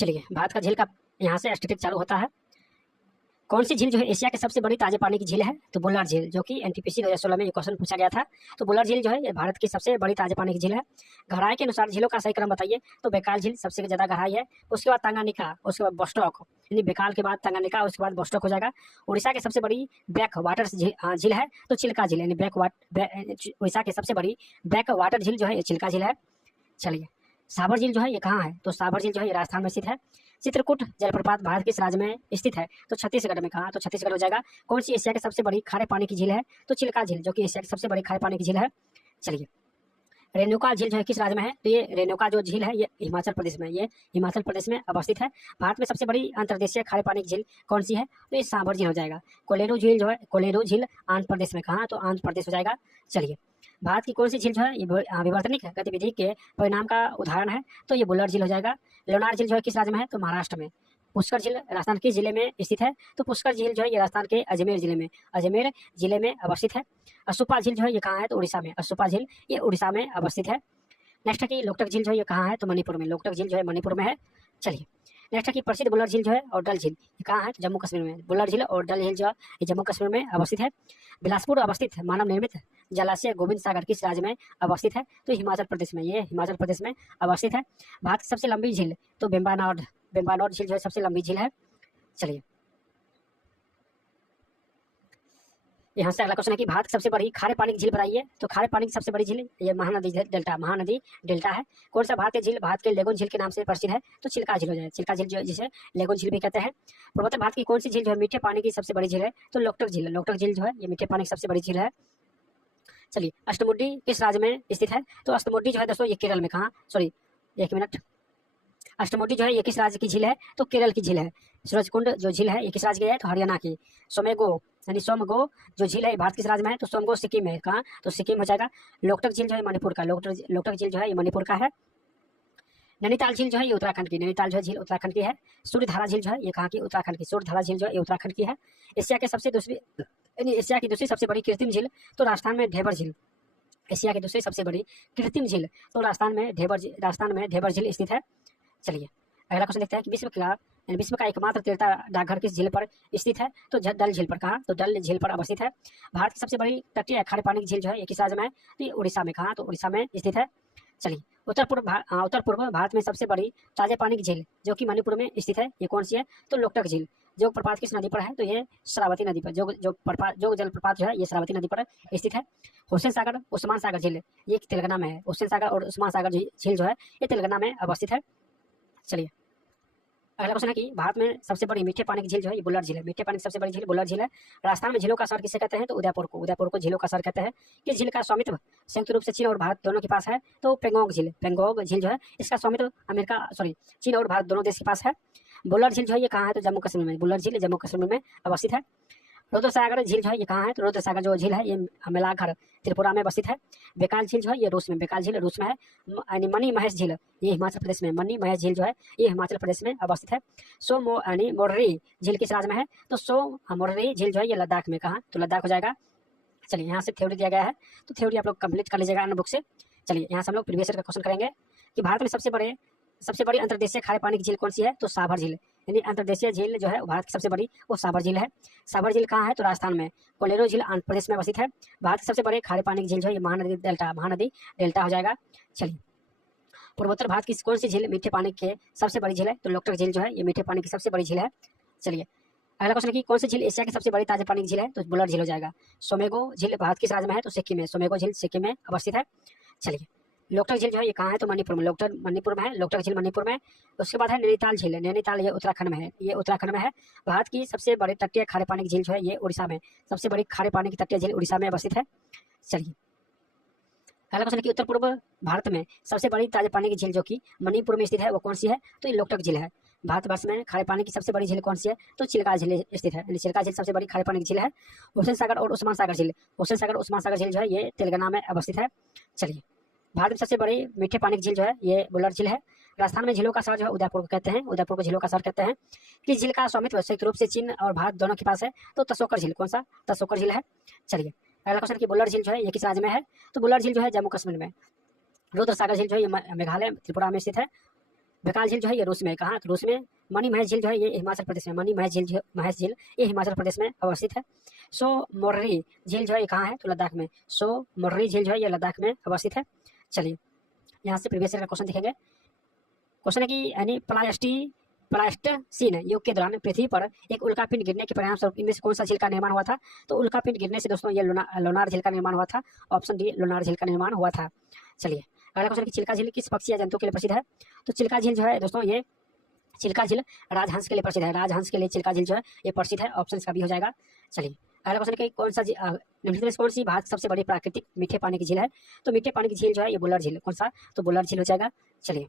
चलिए, भारत का झील का यहाँ से स्टैटिक चालू होता है। कौन सी झील जो है एशिया की सबसे बड़ी ताजे पानी की झील है? तो बुल्लर झील, जो कि एनटीपीसी 2016 में ये क्वेश्चन पूछा गया था। तो बुल्लर झील जो है ये भारत की सबसे बड़ी ताजे पानी की झील है। गहराई के अनुसार झीलों का सही क्रम बताइए। तो बेकाल झील सबसे ज़्यादा गहराई है, उसके बाद तंगानिका, उसके बाद बोस्टॉक, यानी बेकाल के बाद तंगानिका, उसके बाद बोस्टॉक हो जाएगा। उड़ीसा की सबसे बड़ी बैक वाटर झील है तो चिल्का झील, यानी उड़ीसा की सबसे बड़ी बैक वाटर झील जो है ये चिल्का झील है। चलिए, साबर झील जो है ये कहाँ है? तो साबर झील जो है ये राजस्थान में स्थित है। चित्रकूट जलप्रपात भारत किस राज्य में स्थित है? तो छत्तीसगढ़ में। कहाँ? तो छत्तीसगढ़ हो जाएगा। कौन सी एशिया की सबसे बड़ी खारे पानी की झील है? तो चिल्का झील, जो कि एशिया की सबसे बड़ी खारे पानी की झील है। चलिए, रेणुका झील जो है किस राज्य में है? तो ये रेणुका जो झील है ये हिमाचल प्रदेश में, ये हिमाचल प्रदेश में अवस्थित है। भारत में सबसे बड़ी अंतर्देशीय खारे पानी की झील कौन सी है? तो ये सांभर झील हो जाएगा। कोलेरू झील जो है, कोलेरू झील आंध्र प्रदेश में। कहाँ? तो आंध्र प्रदेश हो जाएगा। चलिए, भारत की कौन सी झील जो है ये विवर्तनिक गतिविधि के परिणाम का उदाहरण है? तो ये बुल्लर झील हो जाएगा। लोनार झील जो है किस राज्य में है? तो महाराष्ट्र में। पुष्कर झील राजस्थान किस जिले में स्थित है? तो पुष्कर झील जो है ये राजस्थान के अजमेर जिले में अवस्थित है। अशुपा झील जो है ये कहाँ है? तो उड़ीसा में। अशुपा झील ये उड़ीसा में अवस्थित है। नेक्स्ट है कि लोकटक झील जो है ये कहाँ है? तो मणिपुर में। लोकटक झील जो है मणिपुर में है। चलिए, नेक्स्ट है कि प्रसिद्ध बुल्लर झील जो है और डल झील ये कहाँ है? तो जम्मू कश्मीर में। बुल्लर झील और डल झील जो है ये जम्मू कश्मीर में अवस्थित है। बिलासपुर अवस्थित मानव निर्मित जलाशय गोविंद सागर किस राज्य में अवस्थित है? तो हिमाचल प्रदेश में, ये हिमाचल प्रदेश में अवस्थित है। भारत की सबसे लंबी झील तो बेम्बानोर झील जो है सबसे लंबी झील है। चलिए, यहाँ से अगला क्वेश्चन है कि भारत की सबसे बड़ी खारे पानी की झील बताइए। तो खारे पानी की सबसे बड़ी झील ये महानदी डेल्टा है। कौन सा भारतीय झील भारत के लेगुन झील के नाम से प्रसिद्ध है? तो चिल्का झील हो जाए। चिल्का झील जो जिसे लेगुन झील भी कहते हैं। पूर्वोत्तर भारत की कौन सी झील जो है मीठे पानी की सबसे बड़ी झील है? तो लोकटक झील। लोकटक झील जो है ये मीठे पानी की सबसे बड़ी झील है। चलिए, अष्टमुडी किस राज्य में स्थित है? तो अष्टमुडी जो है दोस्तों ये केरल में। कहाँ? सॉरी, एक मिनट। अष्टमुडी जो है ये किस राज्य की झील है? तो केरल की झील है। सूरजकुंड जो झील है ये किस राज्य की है? तो हरियाणा की। सोमेगो यानी सोमगो जो झील है भारत किस राज्य में है? तो सोमगो सिक्किम में। कहाँ? तो सिक्किम हो जाएगा। लोकटक झील जो है मणिपुर का। लोकटक झील जो है ये मणिपुर का है। नैनीताल झील जो है ये उत्तराखंड की। नैनीताल जो है झील उत्तराखंड की है। सूर्यधारा झील जो है ये कहाँ की? उत्तराखंड की। सूर्यधारा झील जो है ये उत्तराखंड की है। एशिया की दूसरी सबसे बड़ी कृत्रिम झील तो राजस्थान में ढेबर झील। एशिया की दूसरी सबसे बड़ी कृत्रिम झील तो राजस्थान में ढेबर झील स्थित है। चलिए, अगला क्वेश्चन देखते हैं कि विश्व का एकमात्र तैरता डाकघर किस झील पर स्थित है? तो डल झील पर। कहाँ? तो डल झील पर अवस्थित है। भारत की सबसे बड़ी तटीय खारे पानी की झील जो है ये किस राज्य में है? तो ये उड़ीसा में। कहाँ? तो उड़ीसा में स्थित है। चलिए, उत्तर पूर्व भारत में सबसे बड़ी ताजे पानी की झील जो कि मणिपुर में स्थित है ये कौन सी है? तो लोकटक झील। जो प्रपात किस नदी पर है? तो ये श्रावती नदी पर। जो जलप्रपात जो है ये श्रावती नदी पर स्थित है। हुसैन सागर उस्मान सागर झील ये तेलंगाना में है। हुसैन सागर और उस्मान सागर झील जो है ये तेलंगाना में अवस्थित है। चलिए, अगला क्वेश्चन है कि भारत में सबसे बड़ी मीठे पानी की झील जो है ये बुल्लर झील है। मीठे पानी की सबसे बड़ी झील बुल्लर झील है। राजस्थान में झीलों का शहर किसे कहते हैं? तो उदयपुर को झीलों का शहर कहते हैं। किस झील का स्वामित्व संयुक्त रूप से चीन और भारत दोनों के पास है? तो पेंगोंग झील जो है इसका स्वामित्व चीन और भारत दोनों देश के पास है। बुल्लर झील जो है ये कहाँ है? तो जम्मू कश्मीर में। बुल्लर झील जम्मू कश्मीर में अवस्थित है। रुद्रसागर झील जो है ये कहाँ है? तो रुद्रसागर जो झील है ये मेलाघर त्रिपुरा में अवस्थित है। बेकाल झील जो है ये रूस में है। यानी मणि महेश झील ये हिमाचल प्रदेश में। मणि महेश झील जो है ये हिमाचल प्रदेश में अवस्थित है। मोर्री झील किस राज्य में है? तो मोर्री झील जो है ये लद्दाख में। कहाँ? तो लद्दाख हो जाएगा। चलिए, यहाँ से थ्योरी दिया गया है तो थ्योरी आप लोग कंप्लीट कर लीजिएगा अन्य बुक से। चलिए, यहाँ से हम लोग प्रीवियस ईयर का क्वेश्चन करेंगे कि भारत में सबसे बड़ी अंतर्देशीय खारे पानी की झील कौन सी है? तो साभर झील। यानी अंतर्देशीय झील जो है भारत की सबसे बड़ी वो साभर झील है। साभर झील कहाँ है? तो राजस्थान में। कोलेरो झील आंध्र प्रदेश में अवस्थित है। भारत की सबसे बड़े खारे पानी की झील जो है ये महानदी डेल्टा हो जाएगा। चलिए, पूर्वोत्तर भारत की कौन सी झील मीठे पानी के सबसे बड़ी झील है? तो लोकटक झील जो है ये मीठे पानी की सबसे बड़ी झील है। चलिए, अगला क्वेश्चन की कौन सी झील एशिया की सबसे बड़ी ताजे पानी की झील है? तो बुल्लर झील हो जाएगा। सोमेगो झील भारत किस राज्य में है? तो सिक्किम में। सोमेगो झील सिक्किम में अवस्थित है। चलिए, लोकटक झील जो है ये कहाँ है? तो मणिपुर में। लोकटक झील मणिपुर में। उसके बाद है नैनीताल झील। नैनीताल ये उत्तराखंड में है। भारत की सबसे बड़ी तटीय खारे पानी की झील जो है ये उड़ीसा में। सबसे बड़ी खारे पानी की तटीय झील उड़ीसा में अवस्थित है। चलिए, अगला क्वेश्चन कि उत्तर पूर्व भारत में सबसे बड़ी ताजे पानी की झील जो कि मणिपुर में स्थित है वो कौन सी है? तो ये लोकटक झील है। भारतवर्ष में खारे पानी की सबसे बड़ी झील कौन सी है? तो चिल्का झील स्थित है। चिल्का झील सबसे बड़ी खारे पानी की झील है। हुसैन सागर और उस्मान सागर झील जो है ये तेलंगाना में अवस्थित है। चलिए, भारत में सबसे बड़ी मीठे पानी की झील जो है ये बुल्लर झील है। राजस्थान में झीलों का शहर जो है उदयपुर को कहते हैं। उदयपुर को झीलों का शहर कहते हैं। किस झील का स्वामित्व संयुक्त रूप से चीन और भारत दोनों के पास है? तो तसोकर झील। कौन सा? तसोकर झील है। चलिए, अगला क्वेश्चन कि बुल्लर झील जो है ये किस राज्य में है? तो बुल्लर झील जो है जम्मू कश्मीर में। रुद्रसागर झील जो है ये मेघालय त्रिपुरा में स्थित है। बैकाल झील जो है ये रूस में, कहाँ? तो रूस में। मनी महेश झील जो है ये हिमाचल प्रदेश में, मनी महेश झील ये हिमाचल प्रदेश में अवस्थित है। सो मोर्री झील जो है ये कहाँ है? तो लद्दाख में। सो मोर्री झील जो है ये लद्दाख में अवस्थित है। चलिए यहाँ से प्रीवियस ईयर का क्वेश्चन देखेंगे। क्वेश्चन है कि यानी प्लास्टसीन युग के दौरान पृथ्वी पर एक उल्कापिंड गिरने के परिणाम स्वरूप इनमें से कौन सा झील का निर्माण हुआ था? तो उल्कापिंड गिरने से दोस्तों ये लोनार झील का निर्माण हुआ था। ऑप्शन डी लोनार झील का निर्माण हुआ था। चलिए अगला क्वेश्चन कि चिल्का झील किस पक्षी या जंतु के लिए प्रसिद्ध है? तो चिल्का झील जो है दोस्तों ये चिल्का झील राजहंस के लिए प्रसिद्ध है। राजहंस के लिए चिल्का झील जो है ये प्रसिद्ध है। ऑप्शन का भी हो जाएगा। चलिए अगला क्वेश्चन कि कौन सा निम्नलिखित में कौन सी भारत की सबसे बड़ी प्राकृतिक मीठे पानी की झील है? तो मीठे पानी की झील जो है ये बुल्लर झील। कौन सा? तो बुल्लर झील हो जाएगा। चलिए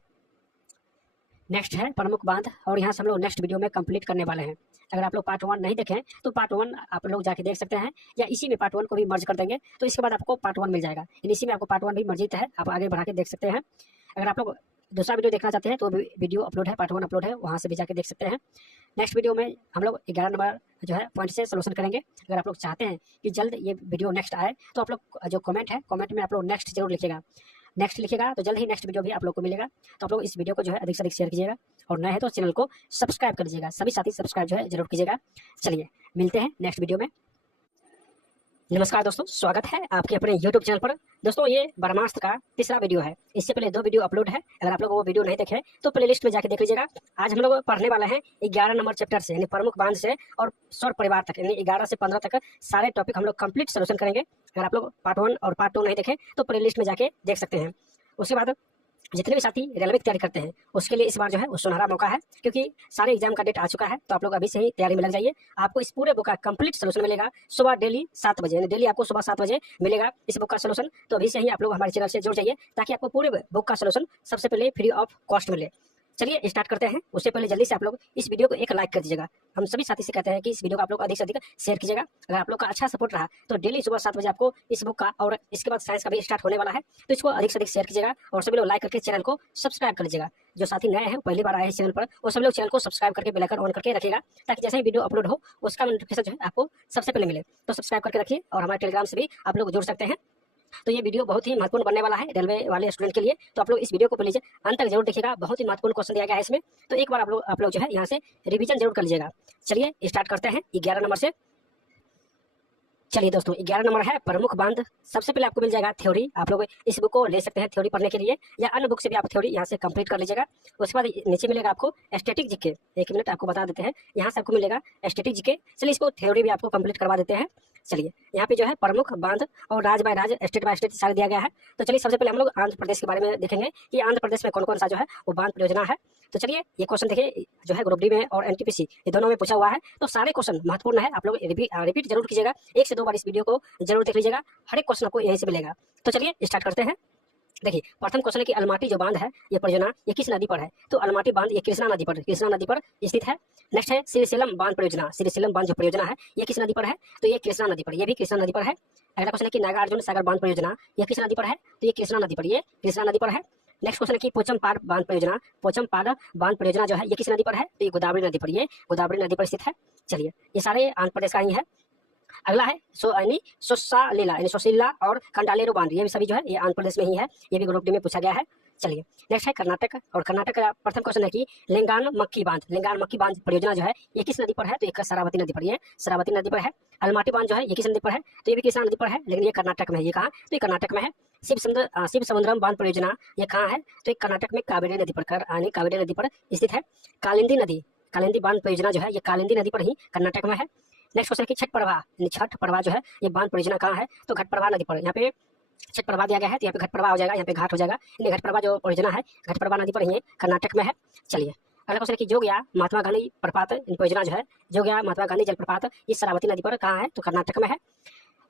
नेक्स्ट है प्रमुख बांध, और यहाँ से हम लोग नेक्स्ट वीडियो में कंप्लीट करने वाले हैं। अगर आप लोग पार्ट 1 नहीं देखें तो पार्ट 1 आप लोग जाके देख सकते हैं, या इसी में पार्ट 1 को भी मर्ज कर देंगे तो इसके बाद आपको पार्ट 1 मिल जाएगा। इसी में आपको पार्ट 1 भी मर्जित है, आप आगे बढ़ा के देख सकते हैं। अगर आप लोग दूसरा वीडियो देखना चाहते हैं तो वीडियो अपलोड है, पार्ट 1 अपलोड है, वहाँ से भी जाके देख सकते हैं। नेक्स्ट वीडियो में हम लोग 11 नंबर जो है पॉइंट से सोल्यूशन करेंगे। अगर आप लोग चाहते हैं कि जल्द ये वीडियो नेक्स्ट आए तो आप लोग जो कमेंट है, कमेंट में आप लोग नेक्स्ट जरूर लिखिएगा। नेक्स्ट लिखिएगा तो जल्द ही नेक्स्ट वीडियो भी आप लोग को मिलेगा। तो आप लोग इस वीडियो को जो है अधिक से अधिक शेयर कीजिएगा, और नए है तो चैनल को सब्सक्राइब कर दीजिएगा। सभी साथी सब्सक्राइब जो है जरूर कीजिएगा। चलिए मिलते हैं नेक्स्ट वीडियो में। नमस्कार दोस्तों, स्वागत है आपके अपने YouTube चैनल पर। दोस्तों ये ब्रह्मास्त्र का तीसरा वीडियो है। इससे पहले 2 वीडियो अपलोड है, अगर आप लोग वो वीडियो नहीं देखे तो प्लेलिस्ट में जाके देख लीजिएगा। आज हम लोग पढ़ने वाले हैं 11 नंबर चैप्टर से, यानी प्रमुख बांध से और सौर परिवार तक, यानी 11 से 15 तक सारे टॉपिक हम लोग कंप्लीट सोल्यूशन करेंगे। अगर आप लोग पार्ट 1 और पार्ट 2 नहीं देखे तो प्लेलिस्ट में जाके देख सकते हैं। उसके बाद जितने भी साथी रेलवे की तैयारी करते हैं उसके लिए इस बार जो है वो सुनहरा मौका है, क्योंकि सारे एग्जाम का डेट आ चुका है। तो आप लोग अभी से ही तैयारी में लग जाइए। आपको इस पूरे बुक का कंप्लीट सोल्यूशन मिलेगा सुबह डेली 7 बजे, यानी डेली आपको सुबह 7 बजे मिलेगा इस बुक का सोल्यूशन। तो अभी से ही आप लोग हमारे चैनल से जुड़ जाइए ताकि आपको पूरे बुक का सोल्यूशन सबसे पहले फ्री ऑफ कॉस्ट मिले। चलिए स्टार्ट करते हैं। उससे पहले जल्दी से आप लोग इस वीडियो को एक लाइक कर दीजिएगा। हम सभी साथी से कहते हैं कि इस वीडियो को आप लोग अधिक से अधिक शेयर कीजिएगा। अगर आप लोग का अच्छा सपोर्ट रहा तो डेली सुबह 7 बजे आपको इस बुक का, और इसके बाद साइंस का भी स्टार्ट होने वाला है, तो इसको अधिक से अधिक शेयर कीजिएगा और सभी लोग लाइक करके चैनल को सब्सक्राइब कर लीजिएगा। जो साथी नए हैं पहली बार आए हैं चैनल पर, वो सभी लोग चैनल को सब्सक्राइब करके बेल आइकन ऑन करके रखिएगा, ताकि जैसे ही वीडियो अपलोड हो उसका नोटिफिकेशन जो है आपको सबसे पहले मिले। तो सब्सक्राइब करके रखिए, और हमारे टेलीग्राम से भी आप लोग जुड़ सकते हैं। तो ये वीडियो बहुत ही महत्वपूर्ण बनने वाला है रेलवे वाले स्टूडेंट के लिए। तो आप लोग इस वीडियो को प्लीज अंत तक जरूर देखिएगा, बहुत ही महत्वपूर्ण क्वेश्चन दिया गया है इसमें। तो एक बार आप लोग जो है यहाँ से रिवीजन जरूर कर लीजिएगा। चलिए स्टार्ट करते हैं 11 नंबर से। चलिए दोस्तों 11 नंबर है प्रमुख बांध। सबसे पहले आपको मिल जाएगा थ्योरी। आप लोग इस बुक को ले सकते हैं थ्योरी पढ़ने के लिए, या अन्य बुक से भी आप थ्योरी यहाँ से कंप्लीट कर लीजिएगा। उसके बाद नीचे मिलेगा आपको स्टैटिक जीके। एक मिनट आपको बता देते हैं, यहाँ से आपको मिलेगा स्टैटिक जीके। चलिए इसको थ्योरी भी आपको कंप्लीट करवा देते हैं। चलिए यहाँ पे जो है प्रमुख बांध और राज बाय राज, स्टेट बाय स्टेट सारे दिया गया है। तो चलिए सबसे पहले हम लोग आंध्र प्रदेश के बारे में देखेंगे कि आंध्र प्रदेश में कौन कौन सा जो है वो बांध परियोजना है। तो चलिए ये क्वेश्चन देखिए, जो है ग्रुप डी में और एनटीपीसी ये दोनों में पूछा हुआ है। तो सारे क्वेश्चन महत्वपूर्ण है, आप लोग रिपीट जरूर कीजिएगा। 1 से 2 बार इस वीडियो को जरूर देख लीजिएगा, हर एक क्वेश्चन आपको यहीं से मिलेगा। तो चलिए स्टार्ट करते हैं। देखिए प्रथम क्वेश्चन है कि अलमाटी जो बांध है ये परियोजना ये किस नदी पर है? तो अलमाटी बांध ये कृष्णा नदी पर स्थित है। नेक्स्ट है श्रीशैलम बांध परियोजना। श्रीशैलम बांध जो परियोजना है ये किस नदी पर है? तो ये कृष्णा नदी पर, ये भी कृष्णा नदी पर है। अगला क्वेश्चन है कि नागार्जुन सागर बांध परियोजना ये किस नदी पर है? तो ये कृष्णा नदी पर, ये कृष्णा नदी पर है। नेक्स्ट क्वेश्चन है कि पोचमपाड बांध परियोजना। पोचमपाड बांध परियोजना जो है ये किस नदी पर है? तो ये गोदावरी नदी पर, ये गोदावरी नदी पर स्थित है। चलिए ये सारे आंध्र प्रदेश का ही है। अगला है सोसालीला और कंडालेरो बांध, ये भी सभी जो है ये आंध्र प्रदेश में ही है, ये भी ग्रुप डी में पूछा गया है। चलिए नेक्स्ट है कर्नाटक, और कर्नाटक का प्रथम क्वेश्चन है कि लेंगान मक्की बांध परियोजना जो है ये किस नदी पर है? तो ये शरावती नदी पर, ये शरावती नदी पर है। अलमाटी बांध जो है ये किस नदी पर है? तो ये भी कृष्णा नदी पर है, लेकिन ये कर्नाटक में है। ये कहाँ? तो ये कर्नाटक में है। शिव समुद्रम बांध परियोजना ये कहाँ है? तो ये कर्नाटक में कावेरी नदी पर, कावेरी नदी पर स्थित है। कालिंदी बांध परियोजना जो है ये कालिंदी नदी पर ही कर्नाटक में है। नेक्स्ट क्वेश्चन की छठ प्रभा जो है ये बांध परियोजना कहाँ है? तो घट प्रभा नदी पर। यहाँ पे छठ प्रभा दिया गया है तो यहाँ पे घट प्रभा हो जाएगा, यहाँ पे घाट हो जाएगा। घट प्रभा जो परियोजना है घट प्रभा नदी पर ही कर्नाटक में है। चलिए अगला क्वेश्चन की जोगिया महात्मा गांधी प्रपात परियोजना जो है, जोगिया महात्मा गांधी जलप्रपात ये शरावती नदी पर कहाँ है? तो कर्नाटक में है।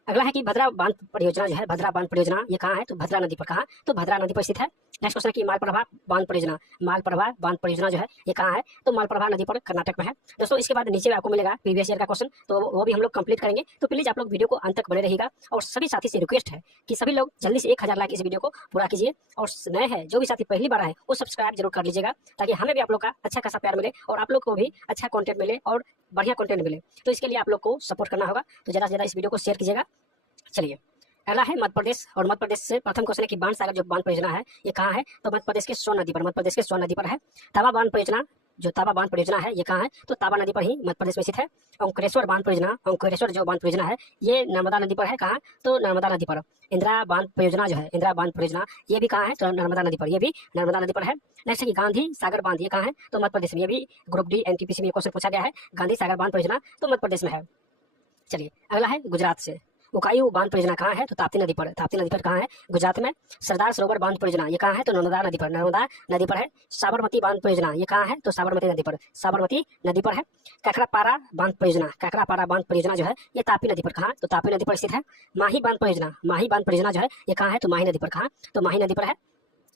अगला है कि भद्रा बांध परियोजना जो है, भद्रा बांध परियोजना ये कहाँ है? तो भद्रा नदी पर, कहाँ? तो भद्रा नदी पर स्थित है। नेक्स्ट क्वेश्चन है कि मालप्रभा बांध परियोजना जो है ये कहाँ है? तो मालप्रभा नदी पर कर्नाटक में है। दोस्तों इसके बाद नीचे आपको मिलेगा प्रीवियस ईयर का क्वेश्चन, तो वो भी हम लोग कंप्लीट करेंगे। तो प्लीज आप लोग वीडियो को अंत तक बने रहिएगा, और सभी साथी से रिक्वेस्ट है कि सभी लोग जल्दी से 1000 लाइक इस वीडियो को पूरा कीजिए, और नए हैं जो भी साथी पहली बार आए वो सब्सक्राइब जरूर कर लीजिएगा, ताकि हमें भी आप लोग का अच्छा खासा प्यार मिले और आप लोग को भी अच्छा कंटेंट मिले और बढ़िया कंटेंट मिले। तो इसके लिए आप लोग को सपोर्ट करना होगा, तो ज़्यादा से ज़्यादा इस वीडियो को शेयर कीजिएगा। चलिए अगला है मध्य प्रदेश, और मध्य प्रदेश से प्रथम क्वेश्चन है कि बाण सागर जो बांध परियोजना है ये कहाँ है, तो मध्य प्रदेश के सोन नदी पर, मध्य प्रदेश के सोन नदी पर है। ताबा बांध परियोजना, जो ताबा बांध परियोजना है ये कहाँ है, तो ताबा नदी पर ही मध्य प्रदेश में स्थित है। ओंकारेश्वर बांध परियोजना, ओंकारेश्वर जो बांध परियोजना है ये नर्मदा नदी पर है, कहाँ, तो नर्मदा नदी पर। इंदिरा बांध परियोजना जो है, इंदिरा बांध परियोजना ये भी कहाँ है, तो नर्मदा नदी पर, ये भी नर्मदा नदी पर है। नेक्स्ट है कि गांधी सागर बांध, ये कहाँ है, तो मध्य प्रदेश में, ये भी ग्रुप डी एनटीपीसी में क्वेश्चन पूछा गया है। गांधी सागर बांध परियोजना तो मध्य प्रदेश में है। चलिए अगला है गुजरात से, उकायू बांध परियोजना कहाँ है, तो ताप्ती नदी पर, ताप्ती नदी पर कहाँ है, गुजरात में। सरदार सरोवर बांध परियोजना ये कहाँ है, तो नर्मदा नदी पर, नर्मदा नदी पर है। साबरमती बांध परियोजना ये कहाँ है, तो साबरमती नदी पर, साबरमती नदी पर है। काकरापारा बांध परियोजना, काकरापारा बांध परियोजना जो है ये तापी नदी पर, कहाँ, तो तापी नदी पर स्थित है। माही बांध परियोजना, माही बांध परियोजना जो है ये कहाँ है, तो माही नदी पर, कहाँ, तो माही नदी पर है।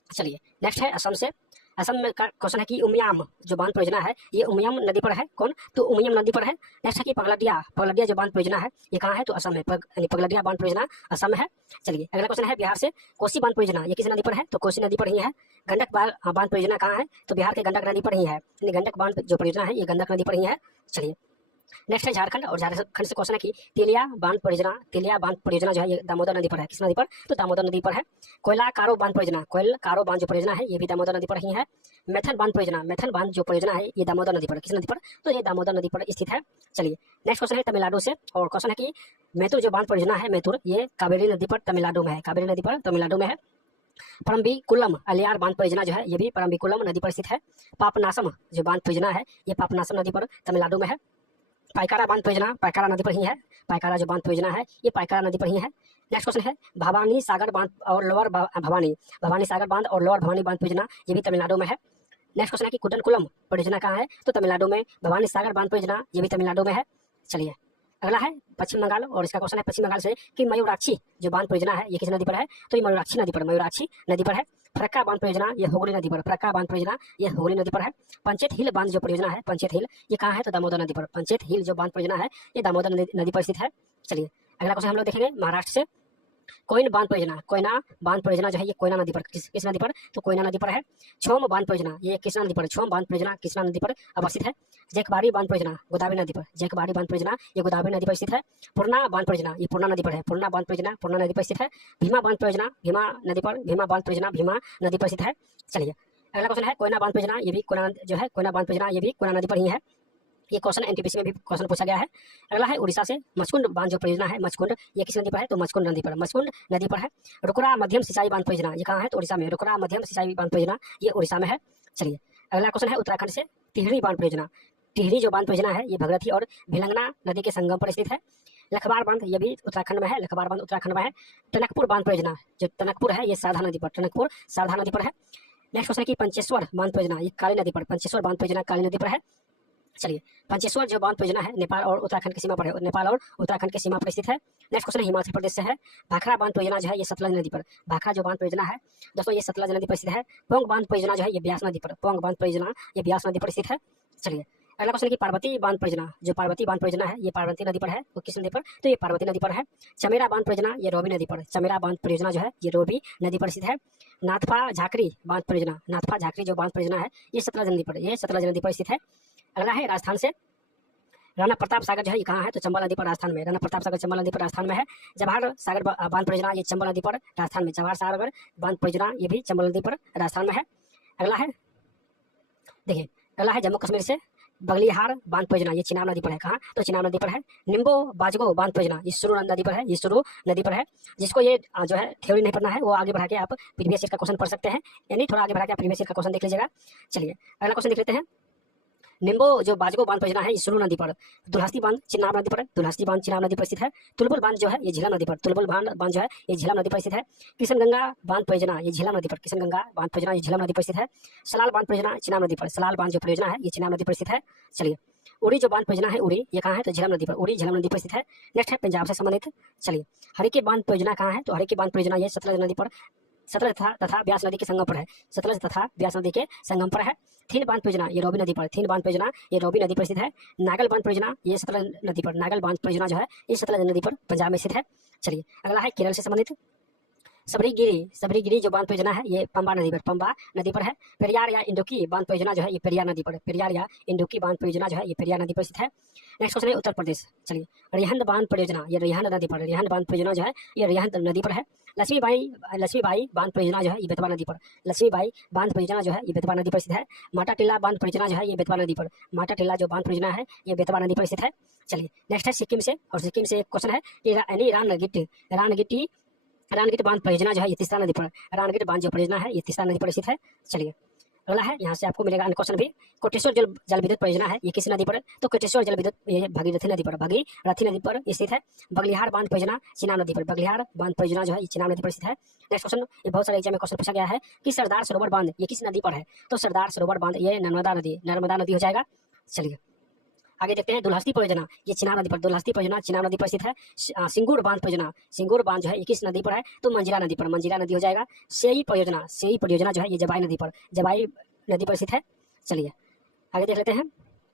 चलिए नेक्स्ट है असम से, असम में का क्वेश्चन है कि उमियाम जो बांध परियोजना है ये उमियम नदी पर है, कौन, तो उमियम नदी पर है। नेक्स्ट है कि पगलडिया, पगलडिया जो बांध परियोजना है ये कहाँ है, तो असम है, यानी पगलडिया बांध परियोजना असम में है। चलिए अगला क्वेश्चन है बिहार से, कोसी बांध परियोजना ये किस नदी पर है, तो कोसी नदी पर ही है। गंडक बांध परियोजना कहाँ है, तो बिहार के गंडक नदी पर ही है, यानी गंडक बांध जो परियोजना है ये गंडक नदी पर ही है। चलिए नेक्स्ट है झारखंड, और झारखंड से क्वेश्चन है कि तिलिया बांध परियोजना, तिलिया बांध परियोजना जो है ये दामोदर नदी पर है, किस नदी पर, तो दामोदर नदी पर है। कोयला कारो बांध परियोजना, कोयला कारो बांध जो परियोजना है ये भी दामोदर नदी पर ही है। मेथन बांध परियोजना, मेथन बांध जो परियोजना है ये दामोदर नदी पर, किस नदी पर, तो ये दामोदर नदी पर स्थित है। चलिए नेक्स्ट क्वेश्चन है तमिलनाडु से, और क्वेश्चन है कि मैतुर जो बांध परियोजना है मैतुर ये कावेरी नदी पर तमिलनाडु में है, कावेरी नदी पर तमिलनाडु में है। परम्बिकुलम अलियार बांध परियोजना जो है ये भी परम्बिकुलम नदी पर स्थित है। पापनासम जो बांध परियोजना है ये पापनासम नदी पर तमिलनाडु में है। पाइकारा बांध परियोजना पाइकारा नदी पर ही है, पाइकारा जो बांध परियोजना है ये पाइकारा नदी पर ही है। नेक्स्ट क्वेश्चन है भवानी सागर बांध और लोअर भवानी, भवानी सागर बांध और लोअर भवानी बांध परियोजना ये भी तमिलनाडु में है। नेक्स्ट क्वेश्चन है कि कुडनकुलम परियोजना कहाँ है, तो तमिलनाडु में। भवानी सागर बांध परियोजना ये भी तमिलनाडु में है। चलिए अगला है पश्चिम बंगाल, और इसका क्वेश्चन है पश्चिम बंगाल से कि मयूराक्षी जो बांध परियोजना है ये किस नदी पर है, तो ये मयूराक्षी नदी पर, मयूराक्षी नदी पर है। फरक्का बांध परियोजना ये हुगली नदी पर, फरक्का बांध परियोजना ये हुगली नदी पर है। पंचेत हिल बांध जो परियोजना है, पंचेत हिल ये कहाँ है, तो दामोदर नदी पर, पंचेत हिल जो बांध परियोजना है ये दामोदर नदी पर स्थित है। चलिए अगला क्वेश्चन हम लोग देखेंगे महाराष्ट्र से, कोयना बांध परियोजना, कोयना बांध परियोजना जो है ये कोयना नदी पर, किस नदी पर, तो कोयना नदी पर है। छोम बांध परियोजना ये कृष्णा नदी पर, छोम बांध परियोजना कृष्णा नदी पर अवस्थित है। जेकबाड़ी बांध परियोजना गोदावरी नदी पर, जेकबाड़ी बांध परियोजना ये गोदावरी नदी पर स्थित है। पूर्णा बांध परियोजना ये पूर्णा नदी पर है, पूर्णा बांध परियोजना पूर्णा नदी पर स्थित है। भीमा बांध परियोजना भीमा नदी पर, भीमा बांध परियोजना भीमा नदी पर स्थित है। चलिए अगला क्वेश्चन है कोयना बांध परियोजना ये भी कोयना जो है, कोयना बांध परियोजना ये भी कोयना नदी पर ही है। ये क्वेश्चन एनटीपीसी में भी क्वेश्चन पूछा गया है। अगला है उड़ीसा से, मचकुंड बांध जो परियोजना है, मचकुंड ये किस नदी पर है, तो मचकुंड नदी पर, मचकुंड नदी पर है। रुकरा मध्यम सिंचाई बांध परियोजना ये कहाँ है, तो उड़ीसा में, रुकरा मध्यम सिंचाई बांध परियोजना ये उड़ीसा में है। चलिए अगला क्वेश्चन है उत्तराखंड से, टिहरी बांध परियोजना, टिहरी जो बांध परियोजना है ये भगरथी और भिलंगना नदी के संगम पर स्थित है। लखबार बांध ये भी उत्तराखंड में है, लखबार बांध उत्तराखंड में है। टनकपुर बांध परियोजना जो टनकपुर है ये शारदा नदी पर, टनकपुर शारदा नदी पर है। नेक्स्ट क्वेश्चन है कि पंचेश्वर बांध परियोजना ये काली नदी पर, पंचेश्वर बांध परियोजना काली नदी पर है। चलिए पंचेश्वर जो बांध परियोजना है नेपाल और उत्तराखंड की सीमा पर है, नेपाल और उत्तराखंड की सीमा पर स्थित है। नेक्स्ट क्वेश्चन है हिमाचल प्रदेश से है, भाखड़ा बांध परियोजना जो है ये सतलज नदी पर, भाखड़ा जो बांध परियोजना है दोस्तों ये सतलज नदी पर स्थित है। पोंग बांध परियोजना जो है ये ब्यास नदी पर, पोंग बांध परियोजना ये ब्यास नदी पर स्थित है। चलिए अगला क्वेश्चन की पार्वती बांध परियोजना, जो पार्वती बांध परियोजना है ये पार्वती नदी पर है, वो किस नदी पर, तो ये पार्वती नदी पर है। चमेरा बांध परियोजना ये रोबी नदी पर, चमेरा बांध परियोजना जो है ये रोबी नदी पर स्थित है। नाथपा झाकरी बांध परियोजना, नाथपा झाकरी जो बांध परियोजना है ये सतलज नदी पर, ये सतलज नदी पर स्थित है। अगला है राजस्थान से, राणा प्रताप सागर जो है ये कहाँ है, तो चंबल नदी पर राजस्थान में, राणा प्रताप सागर चंबल नदी पर राजस्थान में है। जवाहर सागर बांध परियोजना ये चंबल नदी पर राजस्थान में, जवाहर सागर बांध परियोजना ये भी चंबल नदी पर राजस्थान में है। अगला है देखिए, अगला है जम्मू कश्मीर से, बगलिहार बांध परियोजना ये चिनाब नदी पर है, कहाँ, तो चिनाब नदी पर है। निम्बो बाजगो बांध परियोजना ये सुरू नदी पर है, ये सुरू नदी पर है। जिसको ये जो है थ्योरी नहीं पढ़ना है वो आगे बढ़ा के आप प्रीवियस ईयर का क्वेश्चन पढ़ सकते हैं, यानी थोड़ा आगे बढ़ा के आप प्रीवियस ईयर का क्वेश्चन देख लीजिएगा। चलिए अगला क्वेश्चन देख लेते हैं। निम्बो जो बाजगो बांध परियोजना है ये सुरू नदी पर, दुल्हस्ती बांध चिनाब नदी पर, दुल्हस्ती बांध चिनाब नदी पर स्थित है। तुलबुल बांध जो है ये झीलम नदी पर, तुलबुल बांध जो है ये झीलम नदी पर स्थित है। किशनगंगा बांध परियोजना ये झीलम नदी पर, किशनगंगा बांध परियोजना ये झीलम नदी पर स्थित है। सलाल बांध परियोजना चिनाब नदी पर, सलाल बांध जो परियोजना है ये चिनाब नदी पर स्थित है। चलिए उड़ी जो बांध परियोजना है उड़ी ये कहाँ है, तो झेलम नदी पर, उड़ी झेलम नदी पर स्थित है। नेक्स्ट है पंजाब से संबंधित। चलिए हरिकी बांध परियोजना कहाँ है, तो हरिकी बांध परियोजना ये सतलज नदी पर, सतलज तथा ब्यास नदी के संगम पर है, सतलज तथा ब्यास नदी के संगम पर है। थीन बांध परियोजना ये रोबी नदी पर, थीन बांध परियोजना ये रोबी नदी पर स्थित है। नागल बांध परियोजना ये सतलज नदी पर, नागल बांध परियोजना जो है ये सतलज नदी पर पंजाब में स्थित है। चलिए अगला है केरल से संबंधित। सबरीगिरी जो बांध परियोजना है ये पंबा नदी पर है। पेरियार या इंडुकी बांध परियोजना जो है ये पेरियार नदी पर, पेरियार या इंडुकी बांध परियोजना जो है ये पेरियार नदी पर स्थित है। नेक्स्ट क्वेश्चन है उत्तर प्रदेश। चलिए, रिहंद बांध परियोजना ये रिहंद नदी पर, रिहंद बांध परियोजना जो है ये रिहंद नदी पर है। लक्ष्मीबाई बांध परियोजना जो है ये बेतवा नदी पर, लक्ष्मीबाई बांध परियोजना जो है ये बेतवा नदी पर स्थित है। माटा टिल्ला बांध परियोजना जो है ये बेतवा नदी पर, माटा टिल्ला जो बांध परियोजना है ये बेतवा नदी पर स्थित है। चलिए, नेक्स्ट है सिक्किम से, और सिक्किम से एक क्वेश्चन है कि रानगिट बांध परियोजना जो है ये तीसरा नदी पर, रानगिट बांध जो परियोजना है ये तीसरा नदी पर स्थित है। चलिए, अगला है, यहाँ से आपको मिलेगा अन्य क्वेश्चन भी। कोटेश्वर जल विद्युत परियोजना है ये किस नदी पर है? तो कोटेश्वर जल विद्युत ये भागीरथी नदी पर स्थित है। बगलिहार बांध परियोजना चिनाब नदी पर, बगलिहार बांध परियोजना जो है ये चिनाब नदी पर स्थित है। नेक्स्ट क्वेश्चन, ये बहुत सारे एग्जाम में क्वेश्चन पूछा गया है कि सरदार सरोवर बांध ये किस नदी पर है? तो सरदार सरोवर बांध ये नर्मदा नदी हो जाएगा। चलिए, आगे देखते हैं दुल्हस्ती परियोजना ये चिनाब नदी पर, दुल्हस्ती परियोजना चिनाब नदी पर स्थित है। सिंगूर बांध परियोजना, सिंगूर बांध जो है ये किस नदी पर है? तो मंजिला नदी पर, मंजिला नदी हो जाएगा। सेई परियोजना जो है ये जबाई नदी पर स्थित है। चलिए, आगे देख लेते हैं।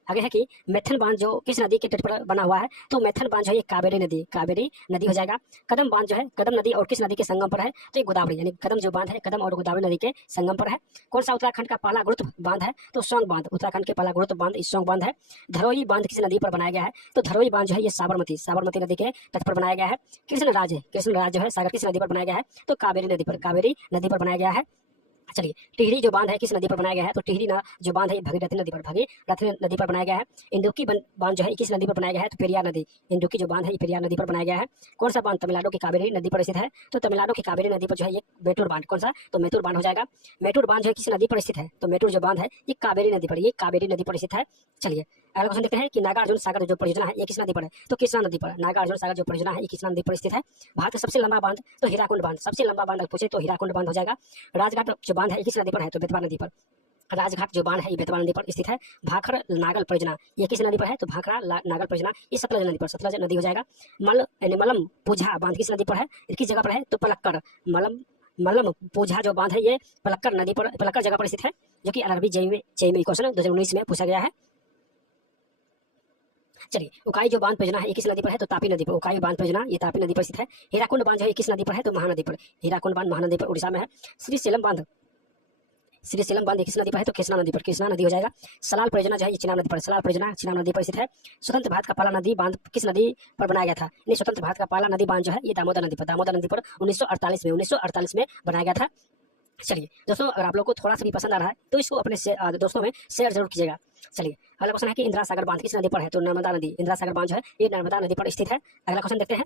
आगे है कि मैथन बांध जो किस नदी के तट पर बना हुआ है? तो मैथन बांध जो है ये कावेरी नदी हो जाएगा। कदम बांध जो है कदम नदी और किस नदी के संगम पर है? तो ये गोदावरी, यानी कदम जो बांध है कदम और गोदावरी नदी के संगम पर है। कौन सा उत्तराखंड का पहला गुरुत्व बांध है? तो सोंग बांध, उत्तराखंड के पहला गुरुत्व बांध इस सोंग बांध है। धरोई बांध किस नदी पर बनाया गया है? तो धरोई बांध जो है ये साबरमती नदी के तट पर बनाया गया है। कृष्णराज जो है सागर किस नदी पर बनाया गया है? तो कावेरी नदी पर बनाया गया है। चलिए, टिहरी जो बांध है किस नदी पर बनाया गया है? तो टिहरी जो बांध है भागीरथी नदी पर बनाया गया है। इंदुकी बांध जो है किस नदी पर बनाया गया है? तो पेरियार नदी, इंदुकी जो बांध है ये पेरियार नदी पर बनाया गया है। कौन सा बांध तमिलनाडु की कावेरी नदी पर स्थित है? तो तमिलनाडु की कावेरी नदी पर जो है ये मेटूर बांध, कौन सा? तो मेटूर बांध हो जाएगा। मेटूर बांध जो है किस नदी पर स्थित है? तो मेटूर जो बांध है ये कावेरी नदी पर स्थित है। चलिए, अगला क्वेश्चन देखते हैं कि नागार्जुन सागर जो परियोजना है ये किस नदी पर है? तो कृष्णा नदी पर, नागार्जुन सागर जो परियोजना है ये कृष्णा नदी पर स्थित है। भारत का सबसे लंबा बांध तो हीराकुंड बांध, सबसे लंबा बांध अगर पूछे तो हीराकुंड बांध हो जाएगा। राजघाट जो बांध है ये किस नदी पर है? तो बेतवा नदी पर, राजघाट जो बांध है ये बेतवा नदी पर स्थित है। भाखड़ नागल परियोजना ये किस नदी पर है? तो भाखड़ा नागल परियोजना ये सतलज नदी हो जाएगा। मलम पूझा बांध किस नदी पर है? किस जगह पर है? तो पलक्कड़, मलम पूझा जो बांध है ये पलक्कड़ जगह पर स्थित है, जो कि अरबी जेईई क्वेश्चन 2019 में पूछा गया है। चलिए, उकाई जो बांध परियोजना है ये किस नदी पर है? तो तापी नदी पर, उकाई बांध परियोजना ये तापी नदी पर स्थित है। हीराकुंड बांध जो है किस नदी पर है? तो महानदी पर, हीराकुंड बांध महानदी पर उड़ीसा में है। श्रीशैलम बांध किस नदी पर है? तो कृष्णा नदी हो जाएगा। सलाल परियोजना जो है ये चिनाब नदी पर, सलाल परियोजना चिनाब नदी पर स्थित है। स्वतंत्र भारत का पहला नदी बांध किस नदी पर बनाया गया था? नहीं, स्वतंत्र भारत का पहला नदी बांध जो है ये दामोदर नदी पर 1948 में बनाया गया था। चलिए दोस्तों, अगर आप लोग को थोड़ा सा भी पसंद आ रहा है तो इसको अपने दोस्तों में शेयर जरूर कीजिएगा। चलिए, अगला क्वेश्चन है कि इंदिरा सागर बांध किस नदी पर है? तो नर्मदा नदी, इंदिरा सागर बांध जो है ये नर्मदा नदी पर स्थित है। अगला क्वेश्चन देखते हैं।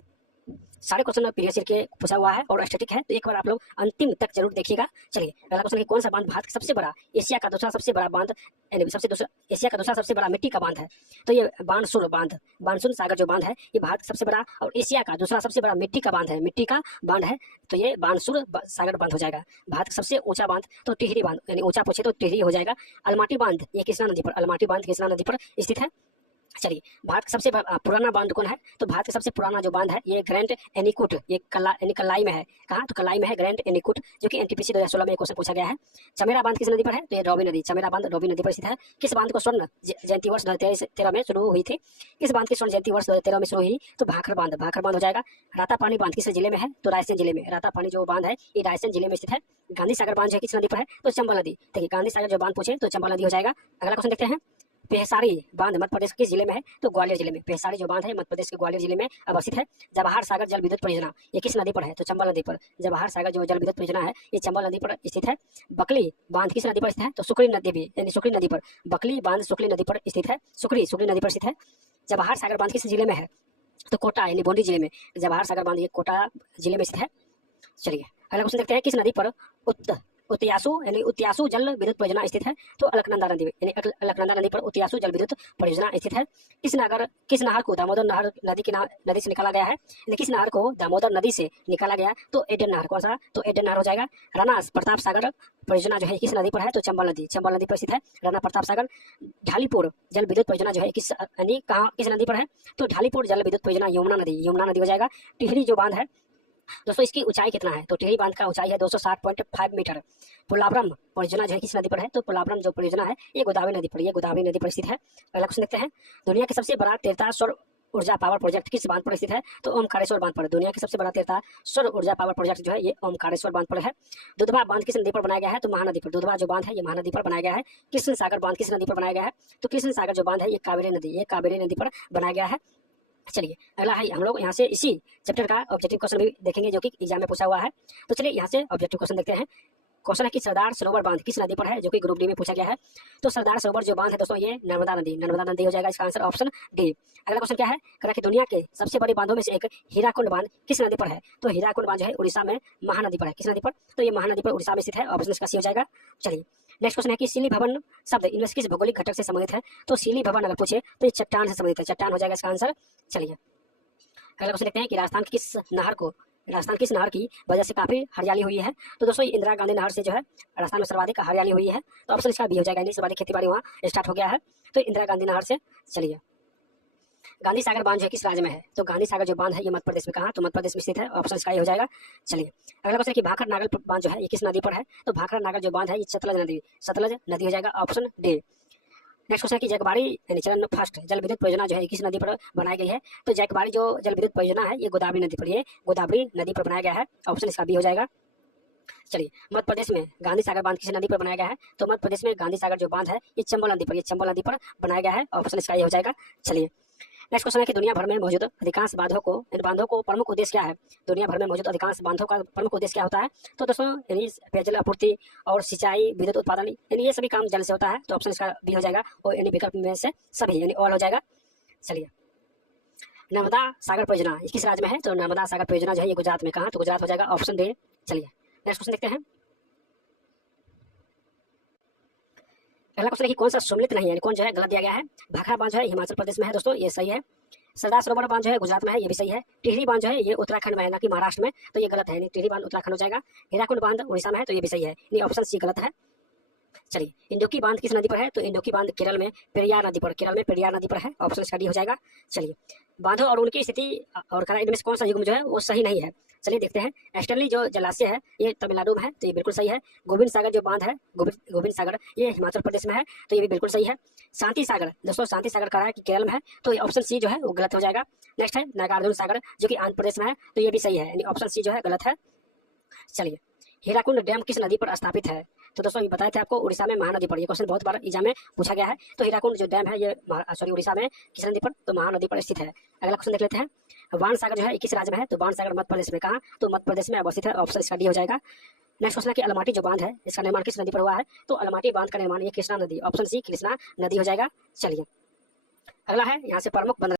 सारे क्वेश्चन प्रीवियस ईयर के पूछा हुआ है और स्टैटिक है, तो एक बार आप लोग अंतिम तक जरूर देखिएगा। चलिए, अगला क्वेश्चन है कौन सा बांध भारत का सबसे बड़ा, एशिया का दूसरा सबसे बड़ा बांध, एशिया का दूसरा सबसे बड़ा मिट्टी का बांध है? तो ये बानसून सागर जो बांध है ये भारत का सबसे बड़ा और एशिया का दूसरा सबसे बड़ा मिट्टी का बांध है। तो ये बानसूर सागर बांध हो जाएगा। भारत का सबसे ऊंचा बांध तो टिहरी बांध, यानी ऊंचा पूछे तो टिहरी हो जाएगा। अलमाटी बांध ये कृष्णा नदी पर स्थित है। चलिए, भारत का सबसे पुराना बांध कौन है? तो भारत का सबसे पुराना जो बांध है ये ग्रैंड एनीकट, ये कलाई में है। कहाँ? तो कलाई में है ग्रैंड एनीकट, जो कि एनटीपीसी 2016 में क्वेश्चन पूछा गया है। चमेरा बांध किस नदी पर है? तो ये चमेरा बांध रॉबी नदी पर स्थित है। किस बांध को स्वर्ण जयंती वर्ष 2013 में शुरू हुई थी? किस बांध की स्वर्ण जयंती वर्ष 2013 में शुरू हुई? तो भाखड़ बांध हो जाएगा। रातापानी बांध किस जिले में है? तो रायसेन जिले में, रातापानी जो बांध है ये रायसेन जिले में स्थित है। गांधी सागर बांध किस नदी पर है? तो चंबल नदी। देखिए, गांधी सागर जो बांध पूछे तो चंबल नदी हो जाएगा। अगला क्वेश्चन देखते हैं। पेहसारी बांध मध्य प्रदेश किस जिले में है? तो ग्वालियर जिले में। पेहसारी जो बांध है मध्य प्रदेश के ग्वालियर जिले में अवस्थित है। जवाहर सागर जल विद्युत परियोजना ये किस नदी पर है? तो चंबल नदी पर, जवाहर सागर जो जल विद्युत परियोजना है ये चंबल नदी पर स्थित है। बकली बांध किस नदी पर स्थित है? तो सुकरी नदी पर, बकली बांध सुकली नदी पर स्थित है, सुकरी नदी पर स्थित है। जवाहर सागर बांध किस जिले में है? तो कोटा यानी बूंदी जिले में, जवाहर सागर बांध ये कोटा जिले में स्थित है। चलिए, अगला क्वेश्चन देखते हैं। किस नदी पर उत्यासु जल विद्युत परियोजना स्थित है? तो अलकनंदा नदी पर उत्यासु जल विद्युत परियोजना स्थित है। किस नहर को दामोदर नदी से निकाला गया है? किस नहर को दामोदर नदी से निकाला गया? तो एडन नहर, कौन सा? तो एडन नहर हो जाएगा। राणा प्रताप सागर परियोजना जो है किस नदी पर है? तो चंबल नदी पर स्थित है राणा प्रताप सागर। ढालीपुर जल विद्युत परियोजना जो है किस नदी पर है? तो ढालीपुर जल विद्युत परियोजना यमुना नदी हो जाएगा। टिहरी जो बांध है दोस्तों इसकी ऊंचाई कितना है? तो टिहरी बांध का ऊंचाई है 260.5 मीटर। पोलावरम परियोजना जो है किस नदी पर है? तो पोलावरम जो परियोजना है ये गोदावरी नदी पर स्थित है। अगला क्वेश्चन देखते हैं। दुनिया के सबसे बड़ा ऊर्जा पावर प्रोजेक्ट किस बांध पर स्थित है? तो ओमकारेश्वर बांध पर। दुनिया की सबसे बड़ा 13 सौर ऊर्जा पावर प्रोजेक्ट जो है ये ओमकारेश्वर बांध पर है। दुधवा बांध किस नदी पर बनाया गया है? तो महानदी पर। दुधवा जो बांध है ये महानदी पर बनाया गया है। कृष्ण सागर बांध किस नदी पर बनाया गया है? तो कृष्ण सागर जो बांध है ये कावेरी नदी पर बनाया गया है। चलिए अगला है, हम लोग यहाँ से इसी चैप्टर का ऑब्जेक्टिव क्वेश्चन भी देखेंगे जो कि एग्जाम में पूछा हुआ है। तो चलिए यहाँ से ऑब्जेक्टिव क्वेश्चन देखते हैं। क्वेश्चन है कि सरदार सरोवर बांध किस नदी पर है? जो कि ग्रुप डी में पूछा गया है। तो सरदार सरोवर जो बांध है दोस्तों ये नर्मदा नदी हो जाएगा इसका आंसर ऑप्शन डी। अगला क्वेश्चन क्या है, कह कि दुनिया के सबसे बड़ी बांधों में से एक हीराकुंड बांध किस नदी पर है? तो हीराकुंड बांध जो है उड़ीसा में महानदी पर है। किस नदी पर? तो ये महानदी पर उड़ीसा में स्थित है। ऑप्शन इसका सी हो जाएगा। चलिए नेक्स्ट क्वेश्चन है कि सिली भवन शब्द इनमें से किस भौगोलिक घटक से संबंधित है? तो सिली भवन अगर पूछे तो ये चट्टान से संबंधित है। चट्टान हो जाएगा इसका आंसर। चलिए अगला क्वेश्चन देखते हैं कि राजस्थान किस नहर की वजह से काफी हरियाली हुई है? तो दोस्तों इंदिरा गांधी नहर से जो है राजस्थान में सर्वाधिक हरियाली हुई है। तो ऑप्शन इसका बी हो जाएगा, सर्वाधिक खेती बाड़ी वहाँ स्टार्ट हो गया है तो इंदिरा गांधी नहर से। चलिए गांधी सागर बांध जो है किस राज्य में है? तो गांधी सागर जो बांध है ये मध्य प्रदेश में। कहाँ? तो मध्य प्रदेश में स्थित है। ऑप्शन इसका ये हो जाएगा। चलिए अगला क्वेश्चन कि भाखर नागल बांध जो है ये किस नदी पर है? तो भाखर नागल जो बांध है ये सतलज नदी हो जाएगा। Option D. नेक्स्ट क्वेश्चन है कि जगबाड़ी यानी चरण फर्स्ट जल विद्युत परियोजना जो है किस नदी पर बनाई गई है? तो जगबाड़ी जो जल विद्युत परियोजना है ये गोदावरी नदी पर बनाया गया है। ऑप्शन इसका बी हो जाएगा। चलिए मध्य प्रदेश में गांधी सागर बांध किस नदी पर बनाया गया है? तो मध्य प्रदेश में गांधी सागर जो बांध है ये चंबल नदी पर बनाया गया है। ऑप्शन इसका ये हो जाएगा। चलिए नेक्स्ट क्वेश्चन है कि दुनिया भर में मौजूद अधिकांश बांधों को प्रमुख उद्देश्य क्या है? दुनिया भर में मौजूद अधिकांश बांधों का प्रमुख उद्देश्य क्या होता है? तो दोस्तों यानी पेयजल आपूर्ति और सिंचाई, विद्युत उत्पादन, यानी ये सभी काम जल से होता है। तो ऑप्शन इसका बी हो जाएगा और यानी विकल्प में से सभी यानी ऑल हो जाएगा। चलिए नर्मदा सागर परियोजना किस राज्य में है? तो नर्मदा सागर परियोजना जो है ये गुजरात में। कहाँ? तो गुजरात हो जाएगा। Option D. चलिए नेक्स्ट क्वेश्चन देखते हैं। अगला क्वेश्चन है कि कौन सा सम्मिलित नहीं है, कौन जो है गलत दिया गया है? भाखड़ा बांध जो है हिमाचल प्रदेश में है दोस्तों, ये सही है। सरदार सरोवर बांध जो है गुजरात में है, ये भी सही है। टिहरी बांध जो है ये उत्तराखंड में है ना कि महाराष्ट्र में, तो ये गलत है। नहीं, टिहरी बांध उत्तराखंड हो जाएगा। हीराकुंड बांध उड़ीसा में है, तो ये भी सही है। नहीं, ऑप्शन सी गलत है। चलिए इंडोकी बांध किस नदी पर है? तो इंडोकी बांध केरल में पेरियार नदी पर है। ऑप्शन इसका डी हो जाएगा। चलिए बांधों और उनकी स्थिति और करा इनमें से कौन सा युग्म जो है वो सही नहीं है? चलिए देखते हैं। एस्टर्ली जो जलाशय है ये तमिलनाडु में है, तो ये बिल्कुल सही है। गोविंद सागर जो बांध है गोविंद सागर ये हिमाचल प्रदेश में है, तो ये भी बिल्कुल सही है। शांति सागर दोस्तों शांति सागर करा है कि केरल में है, तो ये ऑप्शन सी जो है वो गलत हो जाएगा। नेक्स्ट है नागार्जुन सागर जो कि आंध्र प्रदेश में है, तो ये भी सही है। यानी ऑप्शन सी जो है गलत है। चलिए हीराकुंड डैम किस नदी पर स्थापित है? तो दोस्तों ये बताए थे आपको उड़ीसा में महानदी पर। ये क्वेश्चन बहुत बार एग्जाम में पूछा गया है। तो हीराकुंड जो डैम है ये उड़ीसा में किस नदी पर? तो महानदी पर स्थित है। अगला क्वेश्चन देख लेते हैं। बाण सागर जो है किस राज्य में है? तो बाण सागर मध्य प्रदेश में। कहाँ? तो मध्य प्रदेश में अवस्थित है। ऑप्शन इसका डी हो जाएगा। नेक्स्ट क्वेश्चन है कि अलमाटी जो बांध है इसका निर्माण किस नदी पर हुआ है? तो अलमाटी बांध का निर्माण ये कृष्णा नदी, ऑप्शन सी कृष्णा नदी हो जाएगा। चलिए अगला है यहाँ से प्रमुख